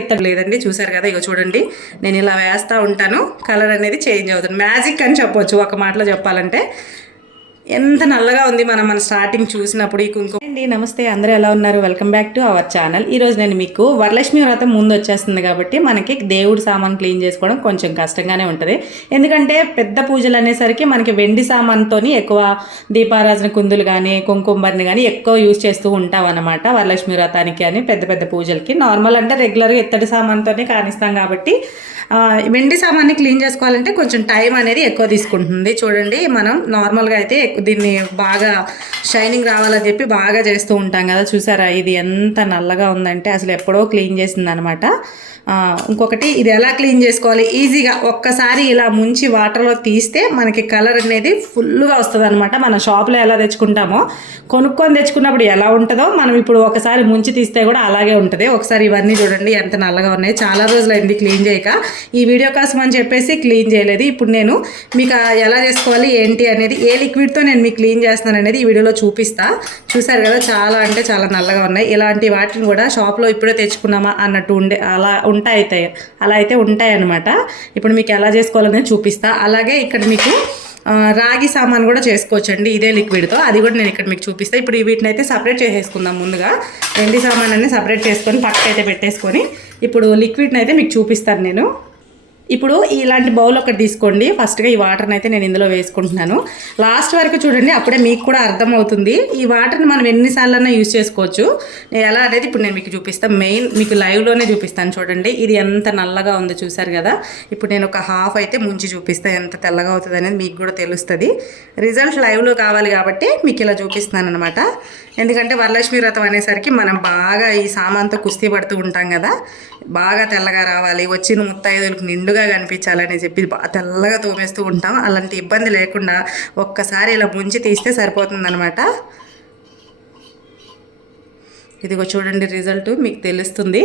ఎత్తలేదండి. చూసారు కదా, ఇగో చూడండి, నేను ఇలా వేస్తూ ఉంటాను, కలర్ అనేది చేంజ్ అవుతుంది. మ్యాజిక్ అని చెప్పొచ్చు ఒక మాటలో చెప్పాలంటే. ఎంత నల్లగా ఉంది మన స్టార్టింగ్ చూసినప్పుడు ఈ కుంకుమ అండి. నమస్తే, అందరూ ఎలా ఉన్నారు? Welcome back to our channel. ఈరోజు నేను మీకు వరలక్ష్మి వ్రతం ముందు వచ్చేస్తుంది కాబట్టి మనకి దేవుడి సామాన్ క్లీన్ చేసుకోవడం కొంచెం కష్టంగానే ఉంటుంది. ఎందుకంటే పెద్ద పూజలు అనేసరికి మనకి వెండి సామాన్తో ఎక్కువ దీపారాజన కుందులు కానీ కుంకుమని కానీ ఎక్కువ యూజ్ చేస్తూ ఉంటాం అనమాట. వరలక్ష్మి వ్రతానికి అని పెద్ద పెద్ద పూజలకి నార్మల్ అంటే రెగ్యులర్గా ఇత్తడి సామాన్తోనే కానిస్తాం కాబట్టి వెండి సామాన్ని క్లీన్ చేసుకోవాలంటే కొంచెం టైం అనేది ఎక్కువ తీసుకుంటుంది. చూడండి, మనం నార్మల్గా అయితే దీన్ని బాగా షైనింగ్ రావాలని చెప్పి బాగా చేస్తూ ఉంటాం కదా. చూసారా, ఇది ఎంత నల్లగా ఉందంటే అసలు ఎప్పుడో క్లీన్ చేసింది అనమాట. ఇంకొకటి, ఇది ఎలా క్లీన్ చేసుకోవాలి ఈజీగా ఒక్కసారి ఇలా ముంచి వాటర్లో తీస్తే మనకి కలర్ అనేది ఫుల్గా వస్తుంది అనమాట. మన షాప్లో ఎలా తెచ్చుకుంటామో కొనుక్కొని తెచ్చుకున్నప్పుడు ఎలా ఉంటుందో మనం ఇప్పుడు ఒకసారి ముంచి తీస్తే కూడా అలాగే ఉంటుంది. ఒకసారి ఇవన్నీ చూడండి ఎంత నల్లగా ఉన్నాయి. చాలా రోజులైంది క్లీన్ చేయక, ఈ వీడియో కోసం అని చెప్పేసి క్లీన్ చేయలేదు. ఇప్పుడు నేను మీకు ఎలా చేసుకోవాలి ఏంటి అనేది, ఏ లిక్విడ్తో నేను మీకు క్లీన్ చేస్తాను అనేది ఈ వీడియోలో చూపిస్తా. చూసారు కదా, చాలా అంటే చాలా నల్లగా ఉన్నాయి. ఇలాంటి వాటిని కూడా షాప్లో ఇప్పుడే తెచ్చుకున్నామా అన్నట్టు అలా అయితే ఉంటాయన్నమాట. ఇప్పుడు మీకు ఎలా చేసుకోవాలనేది చూపిస్తా. అలాగే ఇక్కడ మీకు రాగి సామాన్ కూడా చేసుకోవచ్చండి ఇదే లిక్విడ్తో, అది కూడా నేను ఇక్కడ మీకు చూపిస్తాను. ఇప్పుడు వీటిని అయితే సపరేట్ చేసేసుకుందాం. ముందుగా వెండి సామాన్ అన్ని సపరేట్ చేసుకొని పక్కకైతే పెట్టేసుకొని ఇప్పుడు లిక్విడ్ని అయితే మీకు చూపిస్తాను నేను. ఇప్పుడు ఇలాంటి బౌల్ ఒకటి తీసుకోండి. ఫస్ట్గా ఈ వాటర్ని అయితే నేను ఇందులో వేసుకుంటున్నాను. లాస్ట్ వరకు చూడండి, అప్పుడే మీకు కూడా అర్థమవుతుంది. ఈ వాటర్ని మనం ఎన్నిసార్లన్నా యూజ్ చేసుకోవచ్చు. నేను ఎలా అనేది ఇప్పుడు నేను మీకు చూపిస్తాను. మెయిన్ మీకు లైవ్లోనే చూపిస్తాను. చూడండి, ఇది ఎంత నల్లగా ఉందో చూసారు కదా. ఇప్పుడు నేను ఒక హాఫ్ అయితే ముంచి చూపిస్తాను, ఎంత తెల్లగా అవుతుంది అనేది మీకు కూడా తెలుస్తుంది. రిజల్ట్ లైవ్లో కావాలి కాబట్టి మీకు ఇలా చూపిస్తున్నాను అనమాట. ఎందుకంటే వరలక్ష్మి వ్రతం అనేసరికి మనం బాగా ఈ సామాన్తో కుస్తీ పడుతూ ఉంటాం కదా. బాగా తెల్లగా రావాలి, వచ్చిన ముత్తైదులకు నిండుగా కనిపించాలని చెప్పి బాగా తెల్లగా తోమేస్తూ ఉంటాం. అలాంటి ఇబ్బంది లేకుండా ఒక్కసారి ఇలా ముంచి తీస్తే సరిపోతుందనమాట. ఇదిగో చూడండి, రిజల్ట్ మీకు తెలుస్తుంది.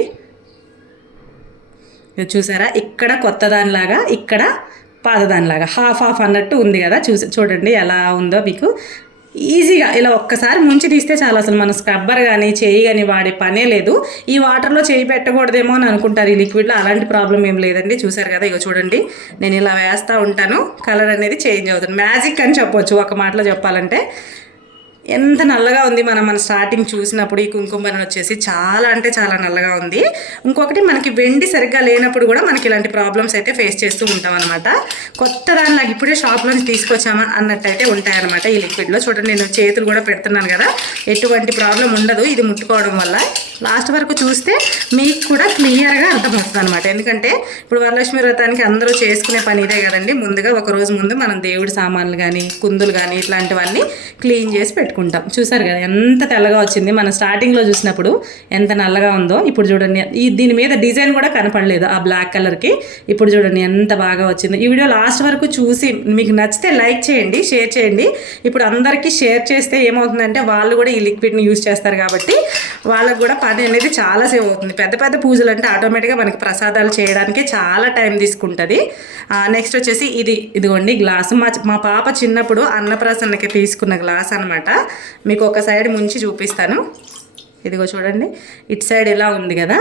ఇది చూసారా, ఇక్కడ కొత్త దానిలాగా ఇక్కడ పాతదానిలాగా హాఫ్ హాఫ్ అన్నట్టు ఉంది కదా. చూడండి ఎలా ఉందో మీకు. ఈజీగా ఇలా ఒక్కసారి ముంచి తీస్తే చాలా, అసలు మన స్క్రబ్బర్ కానీ చేయి కానీ వాడే పనే లేదు. ఈ వాటర్లో చేయి పెట్టకూడదేమో అని అనుకుంటారు ఈ లిక్విడ్లో, అలాంటి ప్రాబ్లం ఏం లేదండి. చూసారు కదా, ఇక చూడండి, నేను ఇలా వేస్తూ ఉంటాను, కలర్ అనేది చేంజ్ అవుతుంది. మ్యాజిక్ అని చెప్పొచ్చు ఒక మాటలో చెప్పాలంటే. ఎంత నల్లగా ఉంది మన స్టార్టింగ్ చూసినప్పుడు ఈ కుంకుమని వచ్చేసి చాలా అంటే చాలా నల్లగా ఉంది. ఇంకొకటి, మనకి వెండి సరిగ్గా లేనప్పుడు కూడా మనకి ఇలాంటి ప్రాబ్లమ్స్ అయితే ఫేస్ చేస్తూ ఉంటాం అనమాట. కొత్త దానిలాగా ఇప్పుడే షాప్లోంచి తీసుకొచ్చామా అన్నట్టయితే ఉంటాయన్నమాట ఈ లిక్విడ్లో. చూడండి, నేను చేతులు కూడా పెడుతున్నాను కదా, ఎటువంటి ప్రాబ్లం ఉండదు ఇది ముట్టుకోవడం వల్ల. లాస్ట్ వరకు చూస్తే మీకు కూడా క్లియర్గా అర్థమవుతుంది అనమాట. ఎందుకంటే ఇప్పుడు వరలక్ష్మి వ్రతానికి అందరూ చేసుకునే పని ఇదే కదండి. ముందుగా ఒక రోజు ముందు మనం దేవుడి సామాన్లు కానీ కుందులు కానీ ఇట్లాంటివన్నీ క్లీన్ చేసి పెట్టుకుంటాం. చూసారు కదా ఎంత తెల్లగా వచ్చింది. మన స్టార్టింగ్లో చూసినప్పుడు ఎంత నల్లగా ఉందో. ఇప్పుడు చూడండి, దీని మీద డిజైన్ కూడా కనపడలేదు ఆ బ్లాక్ కలర్కి. ఇప్పుడు చూడండి ఎంత బాగా వచ్చింది. ఈ వీడియో లాస్ట్ వరకు చూసి మీకు నచ్చితే లైక్ చేయండి, షేర్ చేయండి. ఇప్పుడు అందరికీ షేర్ చేస్తే ఏమవుతుందంటే వాళ్ళు కూడా ఈ లిక్విడ్ని యూజ్ చేస్తారు కాబట్టి వాళ్ళకు కూడా పని అనేది చాలా సేవ్ అవుతుంది. పెద్ద పెద్ద పూజలు అంటే ఆటోమేటిక్గా మనకి ప్రసాదాలు చేయడానికి చాలా టైం తీసుకుంటుంది. నెక్స్ట్ వచ్చేసి ఇదిగోండి గ్లాసు. మా పాప చిన్నప్పుడు అన్నప్రాసన్నకి తీసుకున్న గ్లాస్ అనమాట. మీకు ఒక సైడ్ ముంచి చూపిస్తాను. ఇదిగో చూడండి, ఇటు సైడ్ ఇలా ఉంది కదా,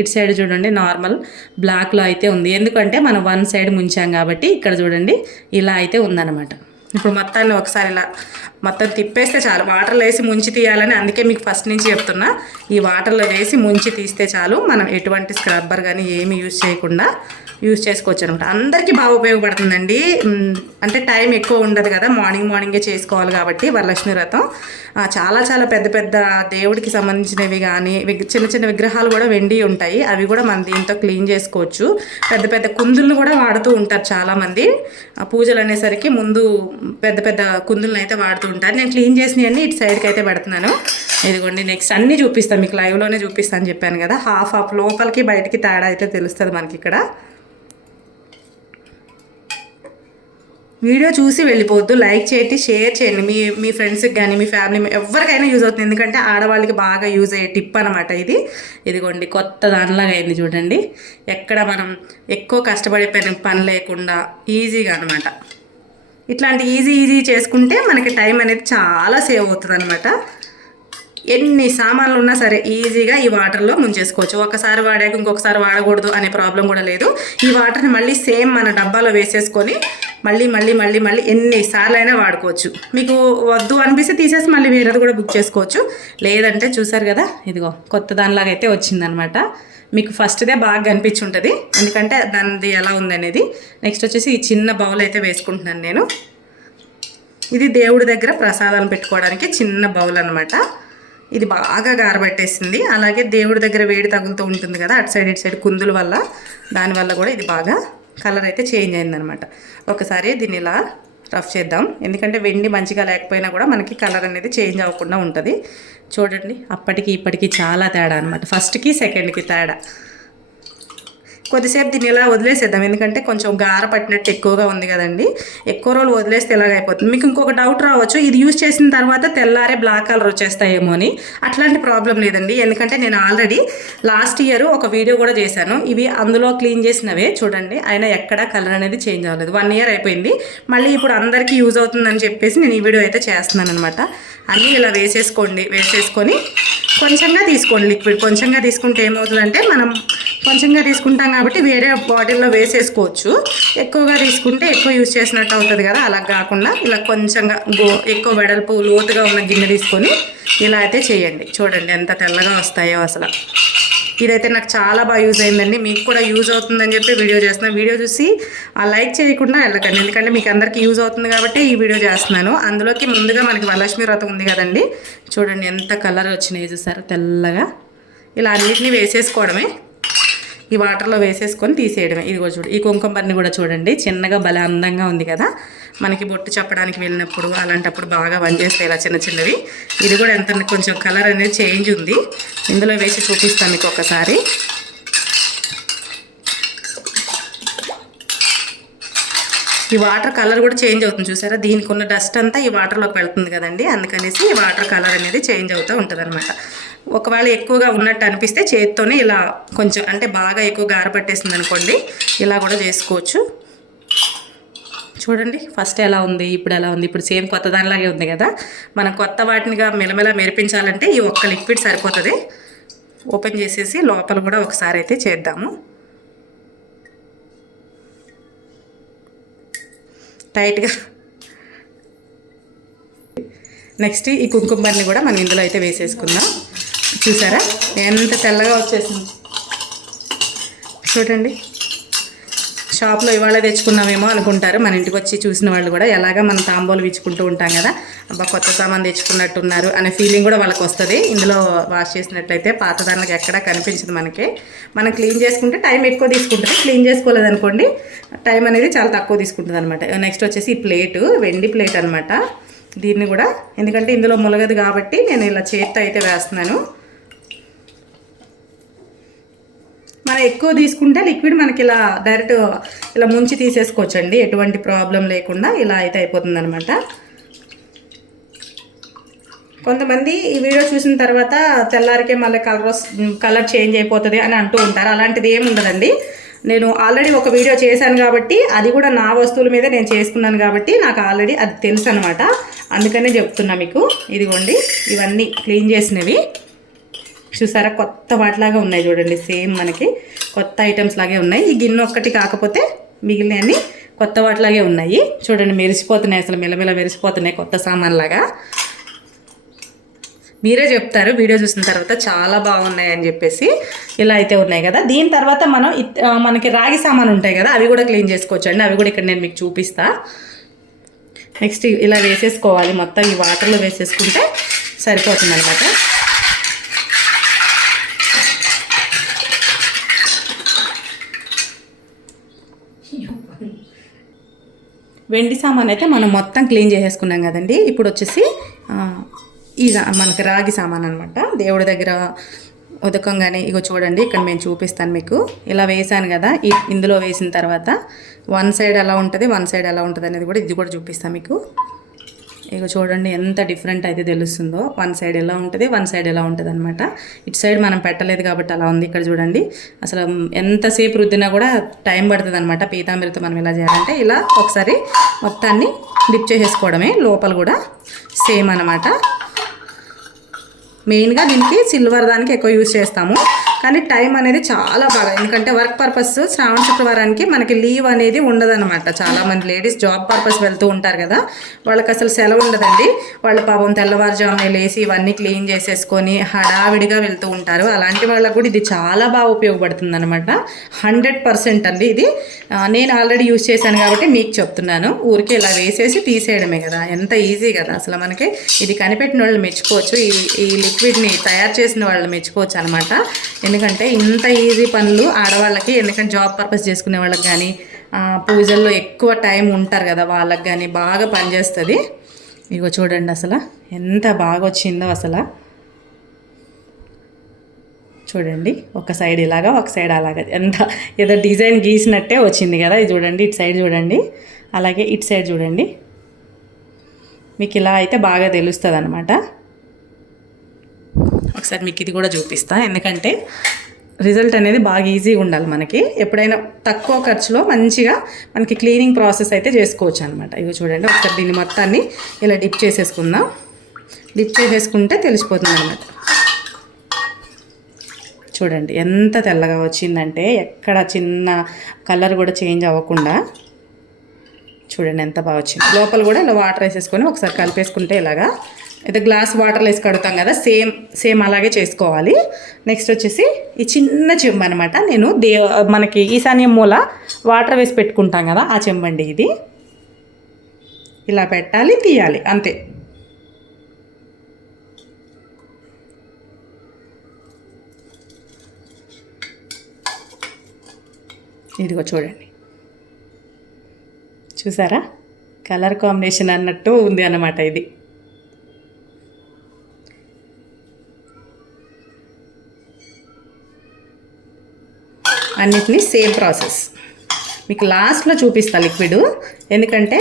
ఇటు సైడ్ చూడండి నార్మల్ బ్లాక్లో అయితే ఉంది. ఎందుకంటే మనం వన్ సైడ్ ముంచాం కాబట్టి ఇక్కడ చూడండి ఇలా అయితే ఉందన్నమాట. ఇప్పుడు మొత్తాన్ని ఒకసారి ఇలా మొత్తం తిప్పేస్తే చాలు. వాటర్లో వేసి ముంచి తీయాలని అందుకే మీకు ఫస్ట్ నుంచి చెప్తున్నా. ఈ వాటర్లో వేసి ముంచి తీస్తే చాలు. మనం ఎటువంటి స్క్రబ్బర్ కానీ ఏమీ యూజ్ చేయకుండా యూజ్ చేసుకోవచ్చు అనమాట. అందరికీ బాగా ఉపయోగపడుతుందండి. అంటే టైం ఎక్కువ ఉండదు కదా, మార్నింగే చేసుకోవాలి కాబట్టి వరలక్ష్మి వ్రతం. చాలా చాలా పెద్ద పెద్ద దేవుడికి సంబంధించినవి కానీ చిన్న చిన్న విగ్రహాలు కూడా వెండి ఉంటాయి, అవి కూడా మనం దీంతో క్లీన్ చేసుకోవచ్చు. పెద్ద పెద్ద కుందులను కూడా వాడుతూ ఉంటారు చాలామంది. పూజలు అనేసరికి ముందు పెద్ద పెద్ద కుందులను అయితే వాడుతూ ఉంటారు. నేను క్లీన్ చేసినవన్నీ ఇటు సైడ్కి అయితే పెడుతున్నాను. ఇదిగోండి, నెక్స్ట్ అన్నీ చూపిస్తాను మీకు, లైవ్లోనే చూపిస్తాను చెప్పాను కదా. హాఫ్ లోపలికి బయటికి తేడా అయితే తెలుస్తుంది మనకి ఇక్కడ. వీడియో చూసి వెళ్ళిపోవద్దు, లైక్ చేయండి, షేర్ చేయండి. మీ ఫ్రెండ్స్కి కానీ మీ ఫ్యామిలీ ఎవరికైనా యూజ్ అవుతుంది. ఎందుకంటే ఆడవాళ్ళకి బాగా యూజ్ అయ్యే టిప్ అనమాట ఇది. ఇదిగోండి కొత్త దానిలాగా అయింది చూడండి. ఎక్కడ మనం ఎక్కువ కష్టపడే పని లేకుండా ఈజీగా అనమాట. ఇట్లాంటి ఈజీ చేసుకుంటే మనకి టైం అనేది చాలా సేవ్ అవుతుంది అనమాట. ఎన్ని సామాన్లు ఉన్నా సరే ఈజీగా ఈ వాటర్లో ముంచేసుకోవచ్చు. ఒకసారి వాడాక ఇంకొకసారి వాడకూడదు అనే ప్రాబ్లం కూడా లేదు. ఈ వాటర్ని మళ్ళీ సేమ్ మన డబ్బాలో వేసేసుకొని మళ్ళీ మళ్ళీ మళ్ళీ మళ్ళీ ఎన్నిసార్లు అయినా వాడుకోవచ్చు. మీకు వద్దు అనిపిస్తే తీసేసి మళ్ళీ వేరేది కూడా బుక్ చేసుకోవచ్చు. లేదంటే చూసారు కదా, ఇదిగో కొత్త దానిలాగా అయితే వచ్చిందనమాట. మీకు ఫస్ట్దే బాగా కనిపించుంటుంది, ఎందుకంటే దానిది ఎలా ఉందనేది. నెక్స్ట్ వచ్చేసి ఈ చిన్న బౌల్ అయితే వేసుకుంటున్నాను నేను. ఇది దేవుడి దగ్గర ప్రసాదాలు పెట్టుకోవడానికి చిన్న బౌల్ అనమాట. ఇది బాగా గారబట్టేసింది. అలాగే దేవుడి దగ్గర వేడి తగులుతూ ఉంటుంది కదా, అటు సైడ్ ఇటు సైడ్ కుందుల వల్ల, దానివల్ల కూడా ఇది బాగా కలర్ అయితే చేంజ్ అయిందనమాట. ఒకసారి దీన్ని ఇలా రఫ్ చేద్దాం, ఎందుకంటే వెండి మంచిగా లేకపోయినా కూడా మనకి కలర్ అనేది చేంజ్ అవ్వకుండా ఉంటుంది. చూడండి, అప్పటికి ఇప్పటికి చాలా తేడా అనమాట, ఫస్ట్కి సెకండ్కి తేడా. కొద్దిసేపు దీన్ని ఇలా వదిలేసేద్దాం, ఎందుకంటే కొంచెం గార పట్టినట్టు ఎక్కువగా ఉంది కదండి. ఎక్కువ రోజులు వదిలేస్తే ఇలాగైపోతుంది. మీకు ఇంకొక డౌట్ రావచ్చు, ఇది యూజ్ చేసిన తర్వాత తెల్లారే బ్లాక్ కలర్ వచ్చేస్తాయేమో అని. అట్లాంటి ప్రాబ్లం లేదండి, ఎందుకంటే నేను ఆల్రెడీ లాస్ట్ ఇయర్ ఒక వీడియో కూడా చేశాను. ఇవి అందులో క్లీన్ చేసినవే చూడండి, అయినా ఎక్కడా కలర్ అనేది చేంజ్ అవ్వలేదు. 1 ఇయర్ అయిపోయింది. మళ్ళీ ఇప్పుడు అందరికీ యూజ్ అవుతుందని చెప్పేసి నేను ఈ వీడియో అయితే చేస్తున్నాను అనమాట. అన్నీ ఇలా వేసేసుకొని కొంచెంగా తీసుకోండి. లిక్విడ్ కొంచెంగా తీసుకుంటే ఏమవుతుందంటే, మనం కొంచెంగా తీసుకుంటాం కాబట్టి వేరే బాటిల్లో వేసేసుకోవచ్చు. ఎక్కువగా తీసుకుంటే ఎక్కువ యూజ్ చేసినట్టు అవుతుంది కదా, అలా కాకుండా ఇలా కొంచెంగా ఎక్కువ వెడల్పు లోతుగా ఉన్న గిన్నె తీసుకొని ఇలా అయితే చేయండి. చూడండి ఎంత తెల్లగా వస్తాయో అసలు. ఇదైతే నాకు చాలా బాగా యూజ్ అయిందండి. మీకు కూడా యూజ్ అవుతుందని చెప్పి వీడియో చేస్తున్నాను. వీడియో చూసి లైక్ చేయకుండా వెళ్ళకండి, ఎందుకంటే మీకు అందరికీ యూజ్ అవుతుంది కాబట్టి ఈ వీడియో చేస్తున్నాను. అందులోకి ముందుగా మనకి వరలక్ష్మి వ్రతం ఉంది కదండి. చూడండి ఎంత కలర్ వచ్చినాయి చూసారా తెల్లగా. ఇలా అన్నిటినీ వేసేసుకోవడమే, ఈ వాటర్లో వేసేసుకొని తీసేయడమే. ఇదిగో చూడు, ఈ కుంకుమ బరిని కూడా చూడండి, చిన్నగా భలే అందంగా ఉంది కదా. మనకి బొట్టు చెప్పడానికి వెళ్ళినప్పుడు అలాంటప్పుడు బాగా పనిచేస్తాయి ఇలా చిన్న చిన్నవి. ఇది కూడా ఎంత కొంచెం కలర్ అనేది చేంజ్ ఉంది. ఇందులో వేసి చూపిస్తాను మీకు ఒకసారి. ఈ వాటర్ కలర్ కూడా చేంజ్ అవుతుంది చూసారా, దీనికి ఉన్న డస్ట్ అంతా ఈ వాటర్లోకి వెళ్తుంది కదండి, అందుకనేసి ఈ వాటర్ కలర్ అనేది చేంజ్ అవుతూ ఉంటుంది అనమాట. ఒకవేళ ఎక్కువగా ఉన్నట్టు అనిపిస్తే చేతితోనే ఇలా కొంచెం, అంటే బాగా ఎక్కువ గారపట్టేసింది అనుకోండి, ఇలా కూడా చేసుకోవచ్చు. చూడండి ఫస్ట్ ఎలా ఉంది, ఇప్పుడు ఎలా ఉంది. ఇప్పుడు సేమ్ కొత్త దానిలాగే ఉంది కదా. మనం కొత్త వాటినిగా మెలమెల మెరిపించాలంటే ఈ ఒక్క లిక్విడ్ సరిపోతుంది. ఓపెన్ చేసేసి లోపల కూడా ఒకసారి అయితే చేద్దాము. టైట్గా. నెక్స్ట్ ఈ కుంకుమ బరిని కూడా మనం ఇందులో అయితే వేసేసుకుందాం. చూసారా ఎంత తెల్లగా వచ్చేసింది చూడండి. షాప్లో ఇవాళ తెచ్చుకున్నామేమో అనుకుంటారు మన ఇంటికి వచ్చి చూసిన వాళ్ళు కూడా. ఎలాగా మనం తాంబూలు ఇచ్చుకుంటూ ఉంటాం కదా, అబ్బా కొత్త సామాన్ తెచ్చుకున్నట్టున్నారు అనే ఫీలింగ్ కూడా వాళ్ళకి వస్తుంది. ఇందులో వాష్ చేసినట్లయితే పాత దానికి ఎక్కడా కనిపించదు మనకి. మనం క్లీన్ చేసుకుంటే టైం ఎక్కువ తీసుకుంటుంది, క్లీన్ చేసుకోలేదనుకోండి టైం అనేది చాలా తక్కువ తీసుకుంటుంది అనమాట. నెక్స్ట్ వచ్చేసి ఈ ప్లేటు, వెండి ప్లేట్ అనమాట. దీన్ని కూడా, ఎందుకంటే ఇందులో ములగదు కాబట్టి నేను ఇలా చేత్తో అయితే వేస్తున్నాను. మనం ఎక్కువ తీసుకుంటే లిక్విడ్ మనకి ఇలా డైరెక్ట్ ఇలా ముంచి తీసేసుకోవచ్చండి, ఎటువంటి ప్రాబ్లం లేకుండా. ఇలా అయితే అయిపోతుంది అనమాట. కొంతమంది ఈ వీడియో చూసిన తర్వాత తెల్లారికే మళ్ళీ కలర్ చేంజ్ అయిపోతుంది అని అంటూ ఉంటారు. అలాంటిది ఏమి ఉండదండి. నేను ఆల్రెడీ ఒక వీడియో చేశాను కాబట్టి, అది కూడా నా వస్తువుల మీద నేను చేసుకున్నాను కాబట్టి నాకు ఆల్రెడీ అది తెలుసు అనమాట. అందుకనే చెప్తున్నా మీకు. ఇదిగోండి ఇవన్నీ క్లీన్ చేసినవి చూసారా, కొత్త వాటిలాగా ఉన్నాయి చూడండి. సేమ్ మనకి కొత్త ఐటమ్స్ లాగే ఉన్నాయి. ఈ గిన్నె ఒక్కటి కాకపోతే మిగిలినవన్నీ కొత్త వాటిలాగే ఉన్నాయి. చూడండి మెరిసిపోతున్నాయి, అసలు మెల్లమెల్ల మెరిసిపోతున్నాయి కొత్త సామాన్ లాగా. మీరే చెప్తారు వీడియో చూసిన తర్వాత చాలా బాగున్నాయి అని చెప్పేసి. ఇలా అయితే ఉన్నాయి కదా. దీని తర్వాత మనకి రాగి సామాన్ ఉంటాయి కదా, అవి కూడా క్లీన్ చేసుకోవచ్చు అండి. అవి కూడా ఇక్కడ నేను మీకు చూపిస్తా. నెక్స్ట్ ఇలా వేసేసుకోవాలి, మొత్తం ఈ వాటర్లో వేసేసుకుంటే సరిపోతుంది అనమాట. వెండి సామాన్ అయితే మనం మొత్తం క్లీన్ చేసేసుకున్నాం కదండి. ఇప్పుడు వచ్చేసి ఈ మనకి రాగి సామాన్ అనమాట. దేవుడి దగ్గర ఉదకంగానే ఇగో చూడండి, ఇక్కడ నేను చూపిస్తాను మీకు. ఇలా వేసాను కదా, ఇందులో వేసిన తర్వాత వన్ సైడ్ ఎలా ఉంటుంది, వన్ సైడ్ ఎలా ఉంటుంది అనేది కూడా ఇది కూడా చూపిస్తాను మీకు. ఇక చూడండి ఎంత డిఫరెంట్ అయితే తెలుస్తుందో. వన్ సైడ్ ఎలా ఉంటుంది, వన్ సైడ్ ఎలా ఉంటుంది అనమాట. ఇటు సైడ్ మనం పెట్టలేదు కాబట్టి అలా ఉంది. ఇక్కడ చూడండి అసలు ఎంతసేపు రుద్దినా కూడా టైం పడుతుంది అనమాట. పీతాంబరితో మనం ఇలా చేయాలంటే ఇలా ఒకసారి మొత్తాన్ని డిప్ చేసేసుకోవడమే. లోపల కూడా సేమ్ అనమాట. మెయిన్గా దీనికి సిల్వర్ దానికి ఎక్కువ యూజ్ చేస్తాము. కానీ టైం అనేది చాలా బాగా, ఎందుకంటే వర్క్ పర్పస్ శ్రావణ శుక్రవారానికి మనకి లీవ్ అనేది ఉండదన్నమాట. చాలామంది లేడీస్ జాబ్ పర్పస్ వెళ్తూ ఉంటారు కదా, వాళ్ళకి అసలు సెలవు ఉండదండి. వాళ్ళు పాపం తెల్లవారుజామునే లేసి ఇవన్నీ క్లీన్ చేసేసుకొని హడావిడిగా వెళ్తూ ఉంటారు. అలాంటి వాళ్ళకు కూడా ఇది చాలా బాగా ఉపయోగపడుతుంది అనమాట. 100% అండి. ఇది నేను ఆల్రెడీ యూజ్ చేశాను కాబట్టి మీకు చెప్తున్నాను. ఊరికే ఇలా వేసేసి తీసేయడమే కదా, ఎంత ఈజీ కదా అసలు. మనకి ఇది కనిపెట్టిన వాళ్ళు మెచ్చుకోవచ్చు, ఈ లిక్విడ్ని తయారు చేసిన వాళ్ళు మెచ్చుకోవచ్చు అనమాట. ఎందుకంటే ఇంత ఈజీ పనులు ఆడవాళ్ళకి, ఎందుకంటే జాబ్ పర్పస్ చేసుకునే వాళ్ళకి కానీ, పూజల్లో ఎక్కువ టైం ఉంటారు కదా వాళ్ళకి కానీ బాగా పనిచేస్తుంది. ఇగో చూడండి అసలు ఎంత బాగా వచ్చిందో అసలు. చూడండి, ఒక సైడ్ ఇలాగా ఒక సైడ్ అలాగా, ఎంత ఏదో డిజైన్ గీసినట్టే వచ్చింది కదా. ఇది చూడండి, ఇటు సైడ్ చూడండి, అలాగే ఇటు సైడ్ చూడండి. మీకు ఇలా అయితే బాగా తెలుస్తుంది అనమాట. ఒకసారి మీకు ఇది కూడా చూపిస్తా, ఎందుకంటే రిజల్ట్ అనేది బాగా ఈజీగా ఉండాలి మనకి. ఎప్పుడైనా తక్కువ ఖర్చులో మంచిగా మనకి క్లీనింగ్ ప్రాసెస్ అయితే చేసుకోవచ్చు అనమాట. ఇవి చూడండి, ఒకసారి దీన్ని మొత్తాన్ని ఇలా డిప్ చేసేసుకుందాం. డిప్ చేసేసుకుంటే తెలిసిపోతుంది అనమాట. చూడండి ఎంత తెల్లగా వచ్చిందంటే, ఎక్కడ చిన్న కలర్ కూడా చేంజ్ అవ్వకుండా. చూడండి ఎంత బాగా వచ్చింది. లోపల కూడా ఇలా వాటర్ వేసేసుకొని ఒకసారి కలిపేసుకుంటే ఇలాగా, అయితే గ్లాస్ వాటర్లో వేసి కడుగుతాం కదా, సేమ్ అలాగే చేసుకోవాలి. నెక్స్ట్ వచ్చేసి ఈ చిన్న చెంబు అనమాట. నేను మనకి ఈశాన్యం మూల వాటర్ వేసి పెట్టుకుంటాం కదా, ఆ చెంబండి ఇది. ఇలా పెట్టాలి, తీయాలి, అంతే. ఇదిగో చూడండి, చూసారా కలర్ కాంబినేషన్ అన్నట్టు ఉంది అన్నమాట. ఇది అన్నిటినీ సేమ్ ప్రాసెస్ మీకు లాస్ట్లో చూపిస్తా లిక్విడ్. ఎందుకంటే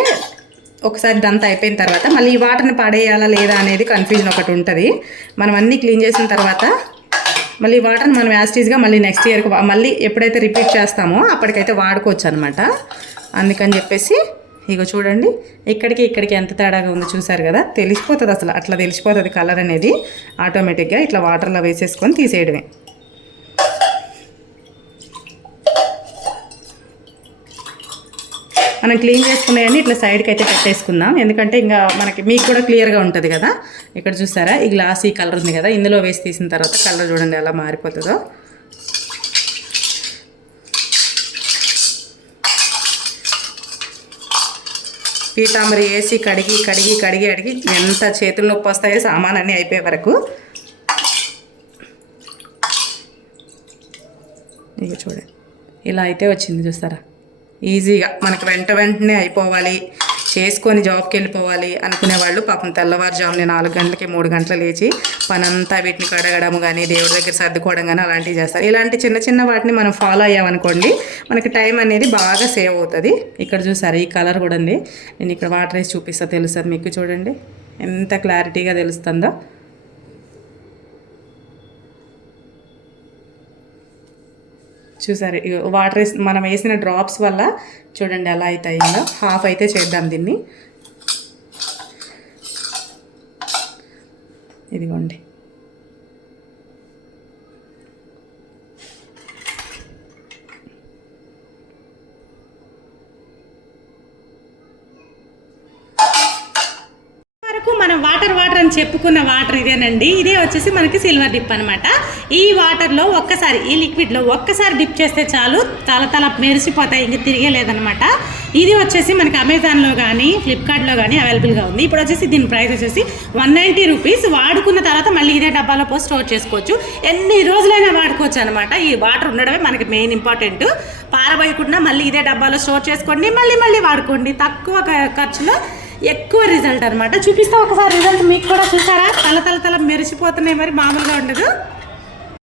ఒకసారి ఇదంతా అయిపోయిన తర్వాత మళ్ళీ ఈ వాటర్ని పడేయాలా లేదా అనేది కన్ఫ్యూజన్ ఒకటి ఉంటుంది. మనం అన్నీ క్లీన్ చేసిన తర్వాత మళ్ళీ వాటర్ని మనం యాస్టీజ్గా మళ్ళీ నెక్స్ట్ ఇయర్కి మళ్ళీ ఎప్పుడైతే రిపీట్ చేస్తామో అప్పటికైతే వాడుకోవచ్చు అనమాట. అందుకని చెప్పేసి ఇగో చూడండి, ఇక్కడికి ఎంత తేడాగా ఉందో చూసారు కదా. తెలిసిపోతుంది అసలు, అట్లా తెలిసిపోతుంది కలర్ అనేది ఆటోమేటిక్గా. ఇట్లా వాటర్లో వేసేసుకొని తీసేయడమే. మనం క్లీన్ చేసుకునేవన్నీ ఇట్లా సైడ్కి అయితే పెట్టేసుకుందాం, ఎందుకంటే ఇంకా మీకు కూడా క్లియర్గా ఉంటుంది కదా. ఇక్కడ చూసారా ఈ గ్లాస్ ఈ కలర్ ఉంది కదా, ఇందులో వేసి తీసిన తర్వాత కలర్ చూడండి ఎలా మారిపోతుందో. పీతాంబరి వేసి కడిగి ఎంత చేతులు నొప్పి వస్తాయో సామాన్ అన్నీ అయిపోయే వరకు. ఇక చూడండి ఇలా అయితే వచ్చింది చూస్తారా. ఈజీగా మనకు వెంటనే అయిపోవాలి, చేసుకొని జాబ్కి వెళ్ళిపోవాలి అనుకునే వాళ్ళు పాపం తెల్లవారుజామునే 4 గంటలకి 3 గంటలు లేచి పనంతా వీటిని కడగడం కానీ దేవుడి దగ్గర సర్దుకోవడం కానీ అలాంటివి చేస్తారు. ఇలాంటి చిన్న వాటిని మనం ఫాలో అయ్యామనుకోండి మనకి టైం అనేది బాగా సేవ్ అవుతుంది. ఇక్కడ చూసారు ఈ కలర్ కూడా ఉంది. నేను ఇక్కడ వాటర్ వేసి చూపిస్తా, తెలుస్తుంది మీకు. చూడండి ఎంత క్లారిటీగా తెలుస్తుందో. చూసారు వాటర్ మనం వేసిన డ్రాప్స్ వల్ల చూడండి ఎలా అయితే అయిందో. హాఫ్ అయితే చేద్దాం దీన్ని. ఇదిగోండి మనం వాటర్ అని చెప్పుకున్న వాటర్ ఇదేనండి. ఇదే వచ్చేసి మనకి సిల్వర్ డిప్ అనమాట. ఈ వాటర్లో ఒక్కసారి, ఈ లిక్విడ్లో ఒక్కసారి డిప్ చేస్తే చాలు, తల మెరిసిపోతాయి, ఇంక తిరిగేలేదనమాట. ఇది వచ్చేసి మనకి అమెజాన్లో కానీ ఫ్లిప్కార్ట్లో కానీ అవైలబుల్గా ఉంది. ఇప్పుడు వచ్చేసి దీని ప్రైస్ వచ్చేసి 190 రూపీస్. వాడుకున్న తర్వాత మళ్ళీ ఇదే డబ్బాలో పోసి స్టోర్ చేసుకోవచ్చు, ఎన్ని రోజులైనా వాడుకోవచ్చు అనమాట. ఈ వాటర్ ఉండడమే మనకి మెయిన్ ఇంపార్టెంట్. పారబోయకుండా మళ్ళీ ఇదే డబ్బాలో స్టోర్ చేసుకోండి, మళ్ళీ వాడుకోండి. తక్కువ ఖర్చులో ఎక్కువ రిజల్ట్ అనమాట. చూపిస్తా ఒకసారి రిజల్ట్ మీకు కూడా. చూసారా తల మెరిసిపోతున్నాయి, మరి మామూలుగా ఉండదు.